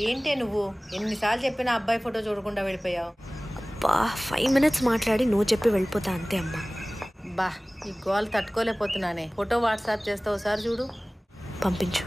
ఏంటే నువ్వు ఎన్నిసార్లు చెప్పినా అబ్బాయి ఫోటో చూడకుండా వెళ్ళిపోయావు? అబ్బా 5 minutes మాట్లాడి నువ్వు చెప్పి వెళ్ళిపోతా అంతే అమ్మా. బా ఈ గోల్ తట్టుకోలేకపోతున్నానే. ఫోటో వాట్సాప్ చేస్తా, ఒకసారి చూడు. పంపించు.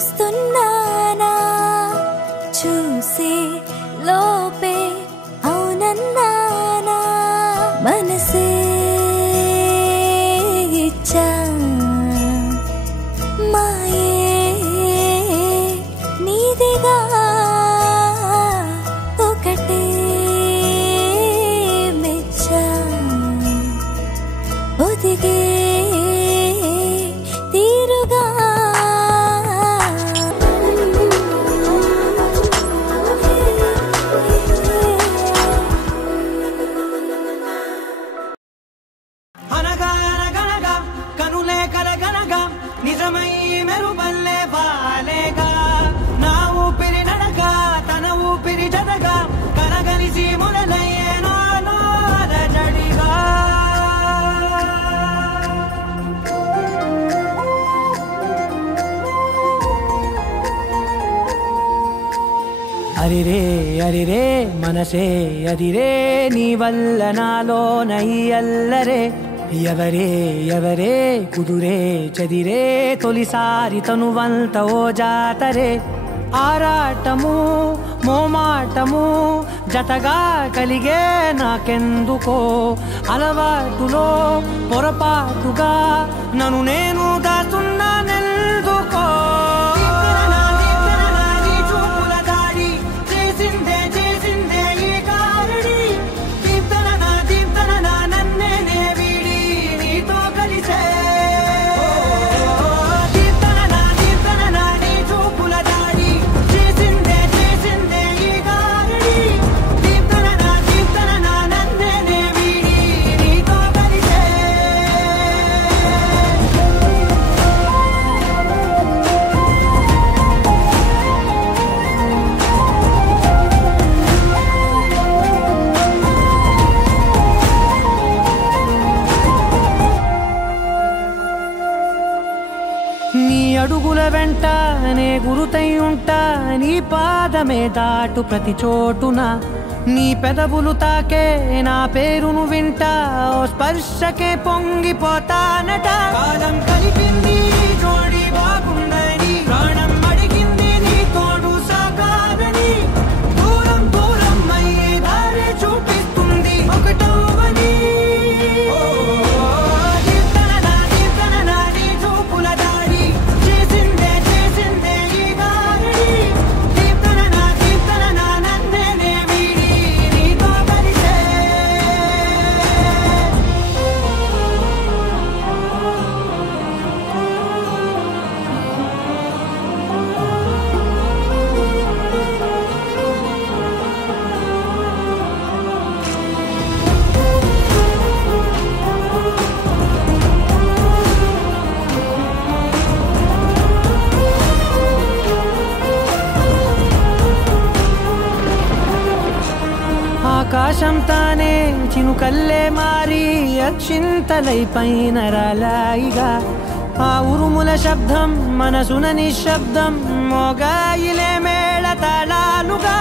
చూస్తున్నానా చూసి లోపే అవునన్నానా మనసే ఇచ్చా మాయే నీదిగా ఒకటే మెచ్చా ఒదిగే తీరుగా నిజమై మెరుపల్లే బాలేగా నా ఊపిరి నడక తన ఊపిరి జతగా కలగలిసి మొదలయ్యే నాలో అలజడిగా అరిరే అరిరే మనసే అదిరే నీ వల్ల నాలో నయ్యల్లరే ఎవరే ఎవరే కుదురే చదిరే తొలిసారి తనువంత ఓ జాతరే ఆరాటము మోమాటము జతగా కలిగే నాకెందుకో అలవాటులో పొరపాటుగా నన్ను నేను దాస్తున్నానెందుకో నీ అడుగుల వెంట నే గురుతై ఉంటా నీ పాదమే దాటు ప్రతి చోటున నీ పెదవులు తాకే నా పేరును వింటా ఓ స్పర్శకే పొంగిపోతానట కాలం కలిపింది జోడి బాగుందని ప్రాణం అడిగింది నీ తోడు సాగాలని దూరం దూరం అయ్యే దారి చూపిస్తుంది ఒకటవని ఆకాశం తానే చినుకల్లే మారి అక్షింతలై పైన రాలాయిగా ఆ ఉరుముల శబ్దం మనసున నిశ్శబ్దం మోగాయిలే మేళ తాళాలుగా